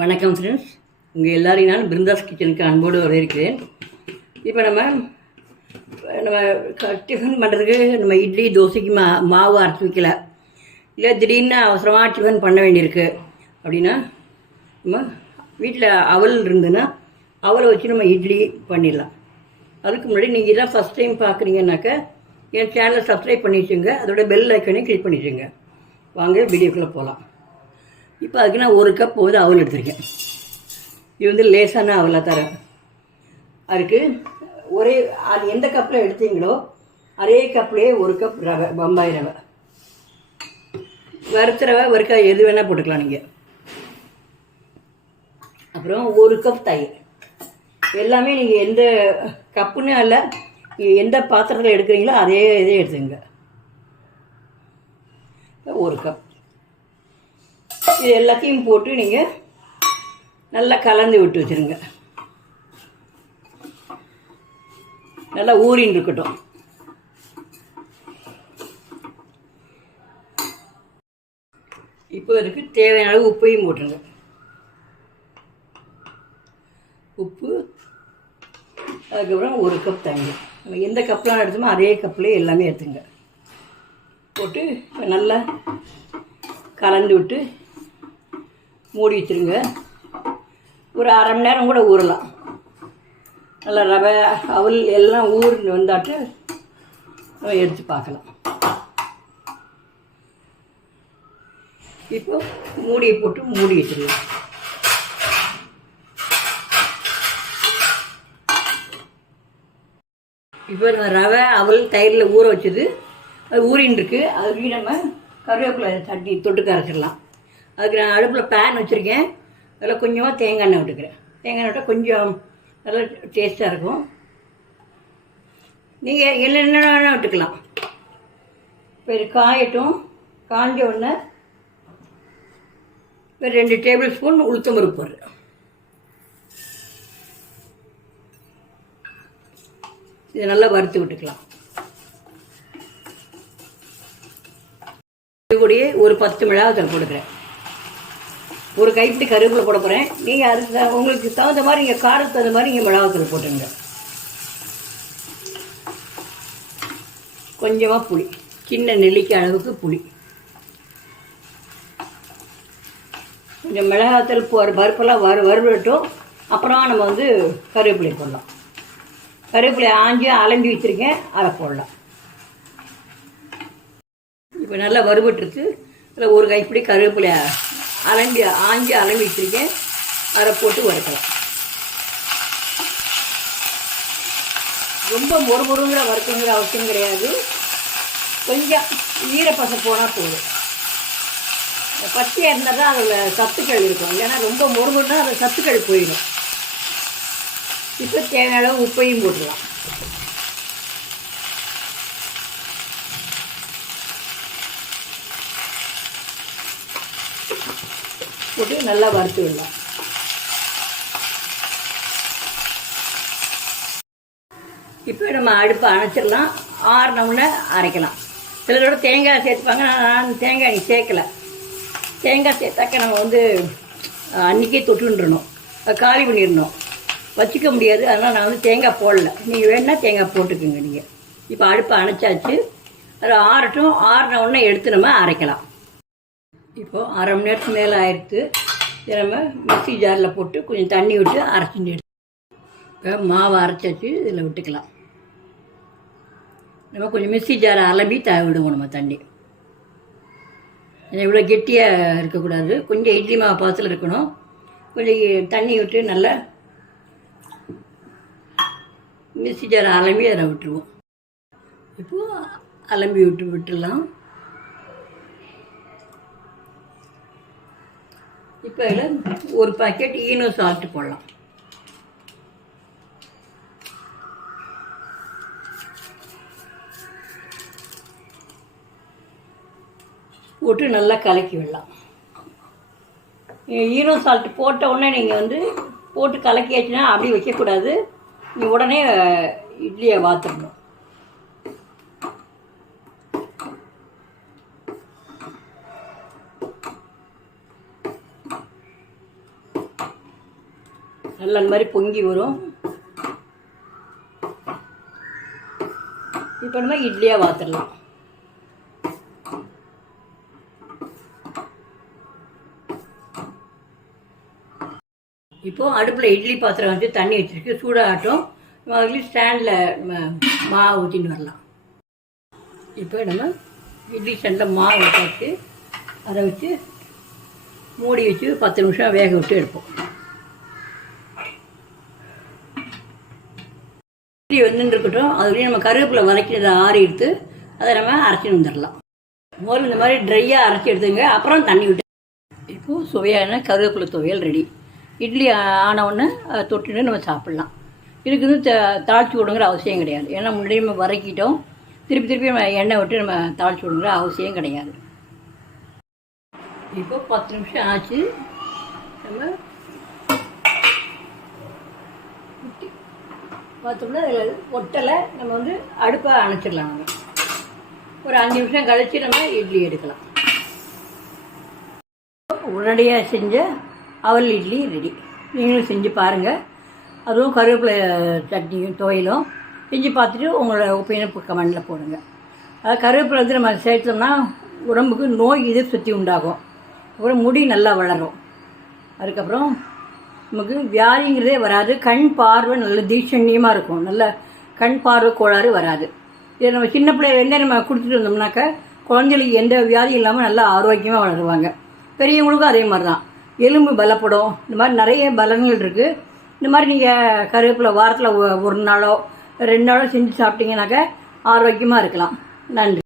வணக்கம் ஃப்ரெண்ட்ஸ் உங்கள் எல்லாரையும் நான் பிருந்தாஸ் கிச்சனுக்கு அன்போடு வரவேற்கிறேன். இப்போ நம்ம நம்ம டிஃபன் பண்ணுறதுக்கு நம்ம இட்லி தோசைக்கு மா மாவு அரைச்சி வைக்கல. இல்லை திடீர்னு அவசரமாக டிஃபன் பண்ண வேண்டியிருக்கு. அப்படின்னா நம்ம வீட்டில் அவல் இருந்ததுன்னா அவலை வச்சு நம்ம இட்லி பண்ணிடலாம். அதுக்கு முன்னாடி நீங்கள் இதான் ஃபஸ்ட் டைம் பார்க்குறீங்கன்னாக்க என் சேனலை சப்ஸ்கிரைப் பண்ணி வச்சுங்க அதோட பெல் ஐக்கனையும் கிளிக் பண்ணி வச்சுங்க வாங்க வீடியோக்குள்ளே போகலாம் இப்போ அதுக்கு நான் ஒரு கப் வந்து அவல் எடுத்திருக்கேன். இது வந்து லேசான அவலாக தரேன் அதுக்கு ஒரே அது எந்த கப்பில் எடுத்தீங்களோ அதே கப்லேயே ஒரு கப் ரவை பம்பாய் ரவை. வறுத்த ரவை வறுக்க எது வேணால் போட்டுக்கலாம் நீங்கள் அப்புறம் ஒரு கப் தயிர். எல்லாமே நீங்கள் எந்த கப்புன்னு அல்ல நீங்கள் எந்த பாத்திரத்தில் எடுக்கிறீங்களோ அதே இதே எடுத்துங்க ஒரு கப் இது எல்லாத்தையும் போட்டு நீங்கள் நல்லா கலந்து விட்டு வச்சுருங்க. நல்லா ஊறின்னு இருக்கட்டும். இப்போ இதுக்கு தேவையான அளவு உப்பையும் போட்டுருங்க. உப்பு அதுக்கப்புறம் ஒரு கப் தண்ணி. நம்ம எந்த கப்லாம் எடுத்தோமோ அதே கப்லேயே எல்லாமே எடுத்துங்க. போட்டு நல்லா கலந்து விட்டு மூடி வச்சுருங்க. ஒரு அரை மணி நேரம் கூட ஊறலாம். நல்லா ரவை அவல் எல்லாம் ஊர்னு வந்தாட்டு நம்ம எடுத்து பார்க்கலாம். இப்போ மூடியை போட்டு மூடி வச்சிருங்க இப்போ நம்ம ரவை அவல் தயிரில் ஊற வச்சது. அது ஊறின்னு இருக்கு. அதுக்கு நம்ம கருவேப்பிலை தட்டி தொட்டுக்க அரைச்சிடலாம். அதுக்கு நான் அடுப்பில் பேன் வச்சுருக்கேன். அதில் கொஞ்சமாக தேங்காய் எண்ணெய் விட்டுக்கிறேன். தேங்காய் எண்ணெய் விட்டால் கொஞ்சம் நல்லா டேஸ்ட்டாக இருக்கும். நீங்கள் என்னென்ன வேணால் விட்டுக்கலாம். இப்போ இது காயட்டும். காஞ்ச உடனே இப்போ ரெண்டு டேபிள் ஸ்பூன் உளுத்தம் பருப்பு போடுறேன். இதை நல்லா வறுத்து விட்டுக்கலாம். இது கூடயே ஒரு பத்து மிளகாத்தூள் போட்டுக்கிறேன். ஒரு கைப்பிடி கருவேப்பிலை போட போகிறேன் நீங்கள் அதுக்கு உங்களுக்கு தகுந்த மாதிரி நீங்கள் காரத்துக்கு தகுந்த மாதிரி நீங்கள் மிளகாத்தூள் போட்டுங்க கொஞ்சமாக புளி. சின்ன நெல்லிக்காய் அளவுக்கு புளி. கொஞ்சம் மிளகாத்தூள் போ பருப்பெல்லாம் வறு வறுவட்டும் அப்புறம் நம்ம வந்து கருவேப்பிலை போடலாம். கருவேப்பிலை ஆஞ்சி அலம்பி வச்சுருக்கேன். அதை போடலாம். இப்போ நல்லா வறுபட்டுருச்சு. அதில் ஒரு கைப்பிடி கருவேப்பிலை அலம்பி ஆஞ்சி அலம்பி வச்சுருக்கேன். அதை போட்டு வறுக்கலாம். ரொம்ப மொறு மொறுங்கிற வறுக்கணுங்கிற அவசியம் கிடையாது. கொஞ்சம் ஈரப்பசம் போனால் போதும். பச்சையாக இருந்தால் தான் அதில் சத்துக்கள் இருக்கும். ஏன்னா ரொம்ப மொறுமுறுனா அதில் சத்துக்கள் போயிடும். இப்போ தேவையான அளவு உப்பையும் போட்டுடலாம் போட்டு நல்லா வறுத்து விடலாம். இப்போ நம்ம அடுப்பை அணைச்சிடலாம். ஆறினவுடனே அரைக்கலாம். சிலரோட தேங்காய் சேர்த்துப்பாங்க. நான் தேங்காய் நீ சேர்க்கல. தேங்காய் சேர்த்தாக்க நம்ம வந்து அன்றைக்கே அன்னைக்கே தொட்டுன்றணும் காலி பண்ணிடணும். வச்சுக்க முடியாது. அதனால் நான் வந்து தேங்காய் போடல. நீங்கள் வேணால் தேங்காய் போட்டுக்குங்க நீங்கள் இப்போ அடுப்பை அணைச்சாச்சு. அது ஆறட்டும். ஆறின உடனே எடுத்து நம்ம அரைக்கலாம். இப்போது அரை மணி நேரத்துக்கு மேலே ஆயிடுத்து. இதை நம்ம மிக்ஸி ஜாரில் போட்டு கொஞ்சம் தண்ணி விட்டு அரைச்சிட்டு இப்போ மாவு அரைச்சி இதில் விட்டுக்கலாம். நம்ம கொஞ்சம் மிக்சி ஜாரை அலம்பி த விடுவோம் நம்ம தண்ணி. ஏன்னா இவ்வளோ கெட்டியாக இருக்கக்கூடாது. கொஞ்சம் இட்லி மாவு பாத்தில் இருக்கணும். கொஞ்சம் தண்ணி விட்டு நல்லா மிக்சி ஜாரை அலம்பி அதில் விட்டுருவோம். இப்போது அலம்பி விட்டு விட்டுடலாம். இப்போ இதில் ஒரு பாக்கெட் ஈனோ சால்ட் போடலாம். போட்டு நல்லா கலக்கி விடலாம். ஈனோ சால்ட் போட்ட உடனே நீங்கள் வந்து போட்டு கலக்கியாச்சுன்னா அப்படி வைக்கக்கூடாது. நீ உடனே இட்லியை வாத்துடணும் நல்லா அந்த மாதிரி பொங்கி வரும். இப்போ நம்ம இட்லியாக வாத்துடலாம் இப்போது அடுப்பில் இட்லி பாத்திரம் வச்சு தண்ணி வச்சுருக்கு. சூடாகட்டும். நம்ம ஸ்டாண்டில் மாவு ஊற்றின்னு வரலாம். இப்போ நம்ம இட்லி ஸ்டாண்டில் மாவு வச்சு அதை வச்சு மூடி வச்சு பத்து நிமிஷம் வேக விட்டு எடுப்போம். இட்லி வந்துன்னு இருக்கட்டும் அதுலேயும் நம்ம கருவேப்பிலை வதக்கிறத ஆறி எடுத்து அதை நம்ம அரைச்சின்னு வந்துடலாம். முதல்ல இந்த மாதிரி ட்ரையாக அரைச்சி எடுத்துங்க அப்புறம் தண்ணி விட்டு. இப்போது சுவையான கருவேப்பிலை துவையல் ரெடி இட்லி ஆனவுடனே தொட்டுட்டு நம்ம சாப்பிட்லாம். இதுக்கு வந்து த- தாளிச்சு விடுங்கிற அவசியம் கிடையாது. ஏன்னா முன்னாடி நம்ம வதக்கிட்டோம். திருப்பி திருப்பி நம்ம எண்ணெய் விட்டு நம்ம தாழ்ச்சி விடுங்கிற அவசியம் கிடையாது. இப்போ பத்து நிமிஷம் ஆச்சு. நம்ம பார்த்தோம்னா ஒட்டலை நம்ம வந்து அடுப்பை அணைச்சிடலாம் நம்ம. ஒரு அஞ்சு நிமிஷம் கழிச்சு நம்ம இட்லி எடுக்கலாம். உடனடியாக செஞ்ச அவல் இட்லி ரெடி நீங்களும் செஞ்சு பாருங்கள் அதுவும் கருவேப்பிலை சட்னியும் துவையிலும். செஞ்சு பார்த்துட்டு உங்களோட ஒப்பீனியன் கமெண்டில் போடுங்க. அதாவது கருவேப்பிலை வந்து நம்ம சேர்த்தோம்னா உடம்புக்கு நோய் எதிர்ப்பு சக்தி உண்டாகும். அப்புறம் முடி நல்லா வளரும். அதுக்கப்புறம் நமக்கு வியாதிங்கிறதே வராது. கண் பார்வை நல்ல தீட்சண்யமாக இருக்கும். நல்ல கண் பார்வை கோளாறு வராது. இதை நம்ம சின்ன பிள்ளையிலேருந்தே நம்ம கொடுத்துட்டு வந்தோம்னாக்க குழந்தைகளுக்கு எந்த வியாதியும் இல்லாமல் நல்லா ஆரோக்கியமாக வளருவாங்க. பெரியவங்களுக்கும் அதே மாதிரி தான் எலும்பு பலப்படும். இந்த மாதிரி நிறைய பலன்கள் இருக்குது இந்த மாதிரி நீங்கள் கருவேப்பிலை வாரத்தில் ஒரு நாளோ ரெண்டு நாளோ செஞ்சு சாப்பிட்டீங்கன்னாக்க ஆரோக்கியமாக இருக்கலாம். நன்றி.